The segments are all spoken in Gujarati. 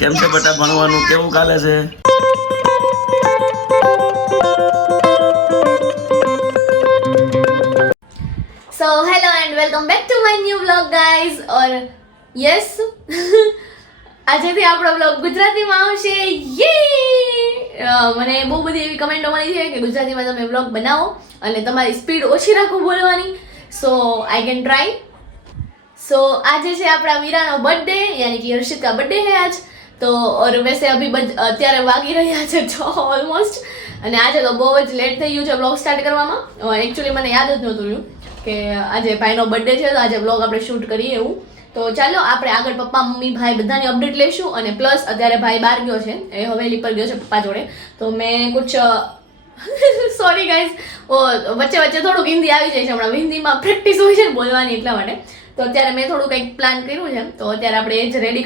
કેમ છે બેટા, ભણવાનું કેવું ચાલે છે? So hello and welcome back to my new vlog guys. और yes આજેથી આપણો vlog ગુજરાતીમાં આવશે. મને બહુ બધી એવી કમેન્ટો મળી છે કે ગુજરાતીમાં તમે vlog બનાવો અને તમારી સ્પીડ ઓછી રાખો બોલવાની. સો આઈ કેન ટ્રાય. સો આજે છે આપણા વીરાનો બર્થડે, યાની કે હર્ષિત કા બર્થડે है आज. તો और वैसे अभी અત્યારે વાગી રહ્યા છે 6 ઓલમોસ્ટ, અને આજે તો બહુ જ લેટ થઈ ગયું છે વ્લોગ સ્ટાર્ટ કરવામાં. એકચ્યુઅલી મને યાદ જ નહોતું રહ્યું કે આજે ભાઈનો બર્થડે છે, તો આજે વ્લોગ આપણે શૂટ કરીએ એવું. તો ચાલો આપણે આગળ પપ્પા મમ્મી ભાઈ બધાની અપડેટ લેશું. અને પ્લસ અત્યારે ભાઈ બહાર ગયો છે, એ હવેલી પર ગયો છે પપ્પા જોડે. તો મેં કુછ સોરી ગાઈઝ, વચ્ચે વચ્ચે થોડુંક હિન્દી આવી જાય છે, હમણાં હિન્દીમાં પ્રેક્ટિસ હોય છે બોલવાની, એટલા માટે. તો અત્યારે મેં થોડું કંઈક પ્લાન કર્યું છે, તો અત્યારે આપણે એ જ રેડી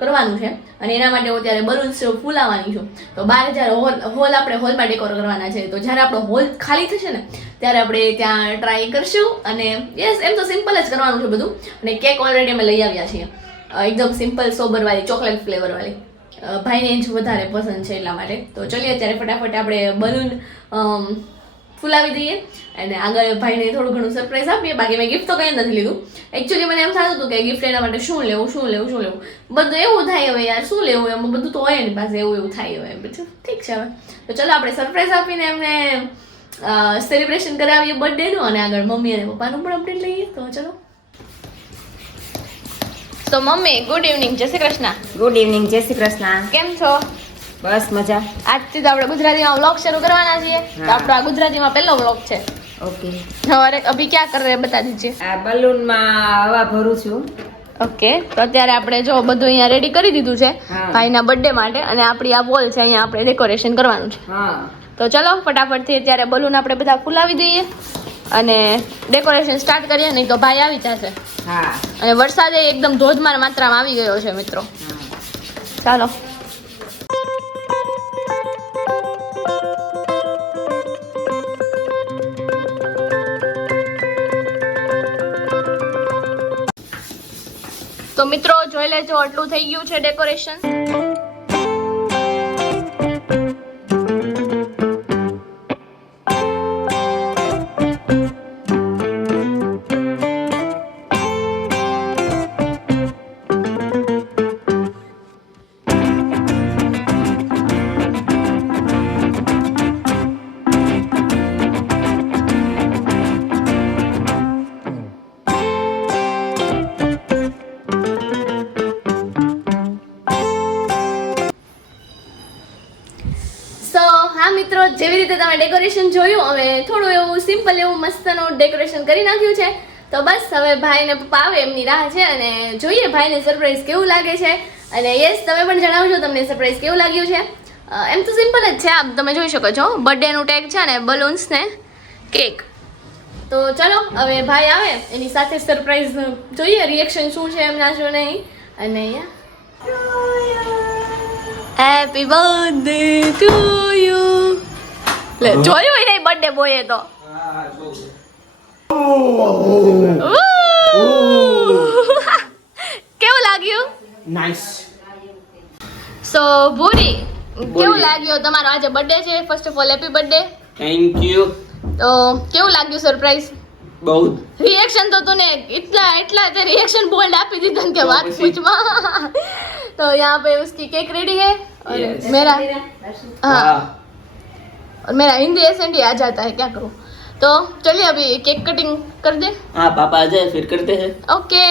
કરવાનું છે. અને એના માટે હું અત્યારે બલૂન્સ ફૂલાવવાની છું. તો 12,000 હોલ આપણે હોલમાં ડેકોર કરવાના છે. તો જ્યારે આપણો હોલ ખાલી થશે ને ત્યારે આપણે ત્યાં ટ્રાય કરશું. અને યસ, એમ તો સિમ્પલ જ કરવાનું છે બધું. અને કેક ઓલરેડી અમે લઈ આવ્યા છીએ, એકદમ સિમ્પલ સોબરવાળી ચોકલેટ ફ્લેવરવાળી. ભાઈને જ વધારે પસંદ છે એટલા માટે. તો ચલીએ અત્યારે ફટાફટ આપણે બલૂન ફૂલાવી દઈએ અને આગળ ભાઈને થોડું ઘણું સરપ્રાઈઝ આપીએ. બાકી મેં ગિફ્ટ તો કંઈ નથી લીધું. એકચ્યુઅલી મને એમ થતું હતું કે ગિફ્ટ એના માટે શું લેવું બધું એવું થાય. હવે યાર શું લેવું, એમાં બધું તો હોય ને પાસે, એવું થાય. હવે બધું ઠીક છે. હવે તો ચલો આપણે સરપ્રાઈઝ આપીને એમને સેલિબ્રેશન કરાવીએ બર્થડેનું, અને આગળ મમ્મી અને પપ્પાનું પણ અપડેટ લઈએ. તો ચલો. તો મમ્મી ગુડ ઇવનિંગ, જય શ્રી કૃષ્ણ. ગુડ ઇવનિંગ, જય શ્રી કૃષ્ણ. કેમ છો? બસ મજા. આજથી તો આપણે ગુજરાતીમાં વ્લોગ શરૂ કરવાના છીએ. તો આપણો આ ગુજરાતીમાં પહેલો વ્લોગ છે. ઓકે. और अभी क्या कर रहे हैं बता दीजिए. આ બલૂનમાં હવા ભરું છું. ઓકે. તો અત્યારે આપણે જો બધું અહીંયા રેડી કરી દીધું છે ભાઈના બર્થડે માટે, અને આપણી આ વોલ છે, અહીંયા આપણે ડેકોરેશન કરવાનું છે. હા. તો ચલો ફટાફટથી અત્યારે બલૂન આપણે બધા ફૂલાવી દઈએ અને ડેકોરેશન સ્ટાર્ટ કરીએ, નહીં તો ભાઈ આવી જશે. હા. અને વરસાદ એકદમ ધોધમાર માત્રામાં આવી ગયો છે મિત્રો. ચાલો. તો મિત્રો જોઈ લેજો, આટલું થઈ ગયું છે ડેકોરેશન. મિત્રો જેવી રીતે તમે ડેકોરેશન જોયું, હવે થોડું એવું સિમ્પલ એવું મસ્તનું ડેકોરેશન કરી નાખ્યું છે. તો બસ હવે ભાઈ ને પપ્પા આવે એમની રાહ છે, અને જોઈએ ભાઈને સરપ્રાઈઝ કેવું લાગે છે. અને યસ, તમે પણ જણાવજો તમને સરપ્રાઈઝ કેવું લાગ્યું છે. એમ તો સિમ્પલ જ છે, આપ તમે જોઈ શકો છો. બર્થડેનું ટેગ છે ને બલૂન્સ ને કેક. તો ચલો હવે ભાઈ આવે એની સાથે સરપ્રાઈઝ જોઈએ રિએક્શન શું છે એમના, શું નહીં. અને હેપી બર્થડે ટુ યુ. લે જોયું નહીં બર્થડે બોય તો. કેવું લાગ્યું? નાઈસ. સો ભૂરી, કેવું લાગ્યું તમારો આજે બર્થડે છે? First of all happy birthday. Thank you. તો કેવું લાગ્યું સરપ્રાઈઝ? બહુ રિએક્શન તો તને એટલા તે रिएक्शन बोल्ड આપી દીધા કે વાત પૂછમાં. तो यहाँ पे उसकी केक रेडी है और मेरा हाँ और मेरा हिंदी एसेंट ही आ जाता है, क्या करूँ. तो चलिए अभी केक कटिंग कर दे. हाँ पापा आ जाए फिर करते हैं. ओके.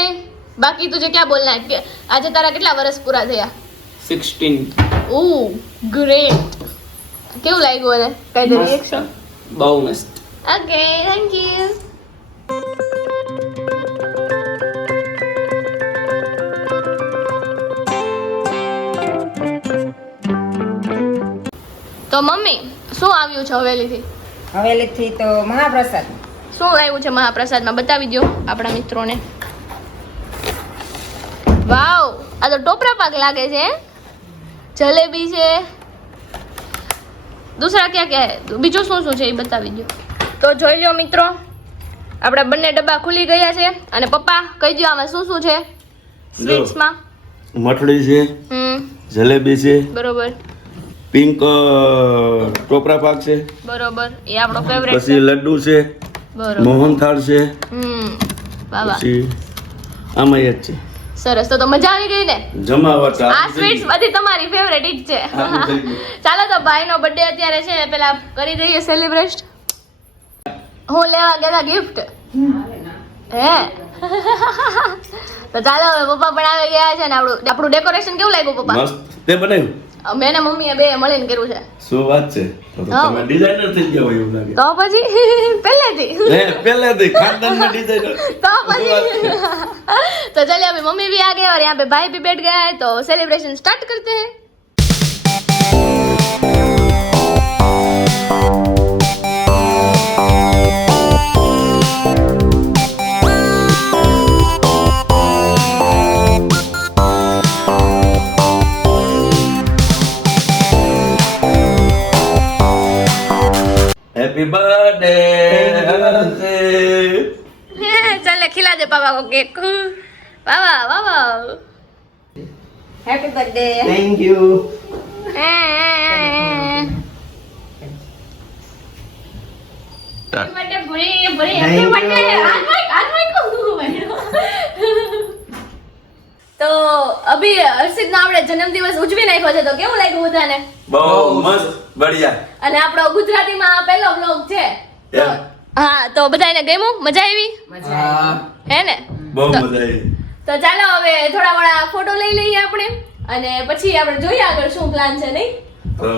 बाकी तुझे क्या बोलना है कि आज तारा કેટલા વર્ષ પૂરા થયા? 16. ઓહ ગ્રેટ. કેવું લાગ્યું મને? કઈ દે રિએક્શન? બહુ મસ્ત. Okay thank you. તો મમ્મી શું આવ્યું છે હવેલીથી? હવેલીથી તો મહાપ્રસાદ. શું આવ્યું છે મહાપ્રસાદમાં? બતાવી દો આપણા મિત્રોને. વાવ, આ તો ટોપરા પાક લાગે છે. જલેબી છે, દૂસરા ક્યાં ક્યાં હે, બીજું શું શું છે એ બતાવી દો. તો જોઈ લો મિત્રો, આપણા બંને ડબ્બા ખુલી ગયા છે અને પપ્પા કહી દો આમાં શું શું છે સ્વીટ્સમાં. મઠડી છે, જલેબી છે, બરોબર પિંક ટોપરા પાક છે, બરોબર એ આપણો ફેવરેટ પછી લડ્ડુ છે, બરોબર મોહનથાળ છે, વાહ વાહ પછી આમાં એક છે સરસ. તો મજા આવી ગઈ ને? જમાવટ. આ સ્વીટ્સ બધી તમારી ફેવરેટ જ છે. ચાલો તો ભાઈનો બર્થડે અત્યારે છે, પેલા કરી દઈએ સેલિબ્રેટ. હું લેવા ગયા ગિફ્ટ હે તો ચાલો હવે પપ્પા પણ આવી ગયા છે ને આપણું ડેકોરેશન કેવું લાગ્યું પપ્પા? મસ્ત તે બનાવ્યું. મેં ને મમ્મીએ બે મળીને કર્યું છે. શું વાત છે, તો તમે ડિઝાઇનર થઈ ગયા હોય એવું લાગે. તો પછી પહેલેથી પહેલેથી ખાનદાનના ડિઝાઇનર. तो પછી तो चलिए अभी मम्मी भी आ गए और यहाँ पे भाई भी बैठ गया है तो सेलिब्रेशन स्टार्ट करते हैं. Happy birthday. चल खिला दे पापा को केक. वाह वाह वाह. Happy birthday. Thank you. તો અભી હર્ષિત નો આપણે જન્મદિવસ ઉજવી નાખ્યો છે તો કેવું લાગ્યું બધાને? બહુ મસ્ત, બઢિયા. અને આપણો ગુજરાતીમાં પહેલો વ્લોગ છે. હા તો બધાને ગમ્યું? મજા આવી? મજા હે ને? બહુ મજા આવી. તો ચાલો હવે થોડા ઘણા ફોટો લઈ લઈએ આપણે અને પછી આપણે જોઈએ આગળ શું પ્લાન છે. નહીં તો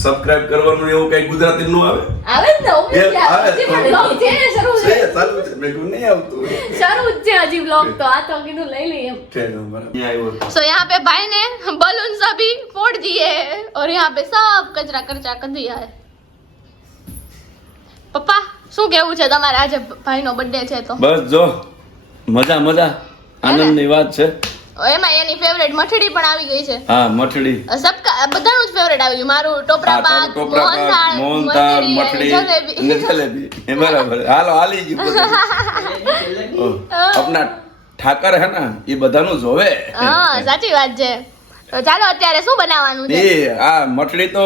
સબસ્ક્રાઇબ કરવાનું એવું કઈ ગુજરાતી નું આવે? આવે જ ને obviously આવે. હજી પણ vlog છે ને, શરૂ છે. ચાલુ છે, મેં કીધું નહીં આવતું. શરૂ જ છે હજી vlog તો આ તો કીધું લઈ લઈએ એમ. ઠીક, બરાબર. અહીંયા આવ્યો. सो यहाँ पे भाई ने बलून सभी फोड़ दिए और यहाँ पे सब कचरा कचरा कर दिया है. पप्पा શું કેવું છે તમારે? આજે ભાઈનો બર્થડે છે તો બસ જો મજા મજા આનંદની વાત છે. એમાં એની ફેવરેટ મઠડી પણ આવી ગઈ છે. હા, મઠડી. સબકા બધાનું જ ફેવરેટ આવી ગયું. મારું ટોપરા હા, પાક, તારું ટોપરા પાક, મોહનથાળ, મઠડી અને જલેબી. એ બરાબર. હાલો હાલી ગયું બધું. ઓહ, આપના ઠાકર હે ને એ બધાનું જોવે. હા સાચી વાત છે. તો ચાલો અત્યારે શું બનાવવાનું છે? એ આ મઠડી તો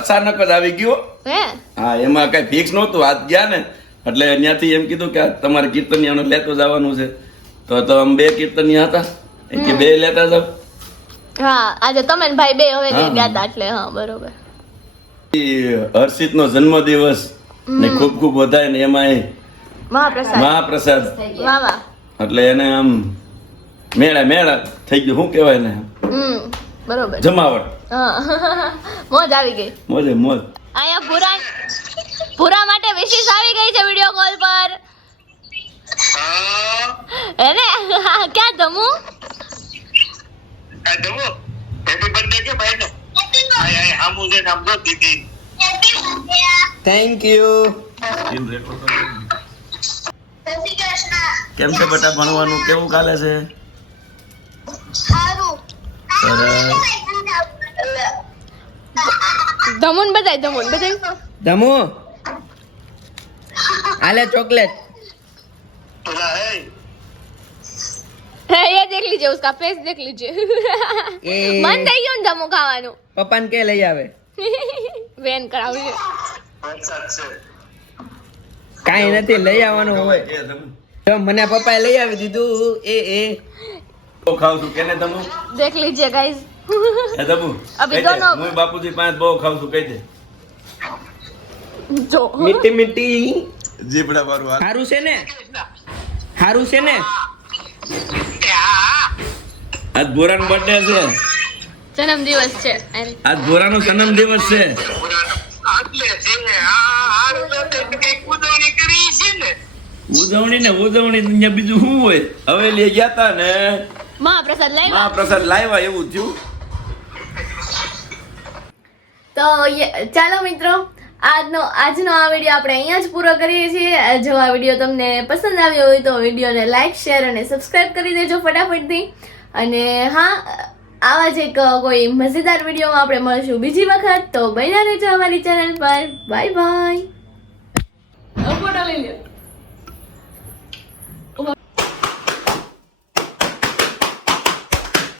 અચાનક જ આવી ગયો. હે હા, એમાં કઈ ફિક્સ નહોતું. આજ ગયા ને એટલે ત્યાંથી એમ કીધું કે તમારે કીર્તનિયાને લેતો જવાનું છે. તો અમે બે કીર્તનિયા હતા કે બે લેતા જાવ. હા આજે તમે ને ભાઈ બે હવે હા. ગયા હતા એટલે હા બરોબર. હર્ષિત નો જન્મદિવસ ને ખૂબ ખૂબ વધાય ને એમાં મહાપ્રસાદ મહાપ્રસાદ વાહ વાહ. એટલે એને આમ મેળા થઈ ગયું. શું કહેવાય ને, બરોબર જમાવટ. હા મોજ આવી ગઈ. મોજે મોજ. અહીંયા પૂરા માટે વિશેષ આવી ગઈ છે વિડિયો કોલ પર. અરે ક્યાં ધમુ? હેપી બર્થડે કે ભાઈ નો આય આય હામુ જે નામ દો દીદી થેન્ક યુ. કેમ છે બેટા, ભણવાનું કેવું ચાલે છે? સરસ. ધમુન બધાય ધમુ આલે ચોકલેટ. પેલા હે ये देख लीजिए उसका फेस देख लीजिए. એ મન થઈ ગયું ને ધમુ ખાવાનું. પપ્પાને કે લઈ આવે. વેન કરાવજો. વરસાદ છે કાઈ નથી, લઈ આવવાનું હોય. એ તમે તો મને પપ્પાએ લઈ આવી દીધું. એ બહુ ખાવ છું કેને તમે? देख लीजिए गाइस. એ તબુ અભી દોનો- હું બાપુજી પાસે બહુ ખાવ છું, કહી દે. જો મીઠી મીઠી. જીબડા મારું હાથ. હારું છે ને? હારું છે ને? આજ ભોરાનો બર્થડે છે. જન્મ દિવસ છે. અરે આજ ભોરાનો જન્મ દિવસ છે. આટલે છે આ રીતે કઈક ઉજવણી કરી છે ને ઉજવણી અહીંયા બીજું શું હોય? હવેલી ગયા તા ને મહાપ્રસાદ લાવ્યા. મહાપ્રસાદ લાવ્યા એવું થયું. તો ચાલો મિત્રો આજનો આ વિડીયો આપણે અહીંયા જ પૂરો કરીએ છીએ. જો આ વિડીયો તમને પસંદ આવ્યો હોય તો વિડીયોને લાઈક શેર અને સબસ્ક્રાઇબ કરી દેજો ફટાફટથી. અને હા આવા જ એક કોઈ મજેદાર વિડીયોમાં આપણે મળશું બીજી વખત. તો બન્યા રહેજો અમારી ચેનલ પર. Bye bye. ફોટો લઈ લો.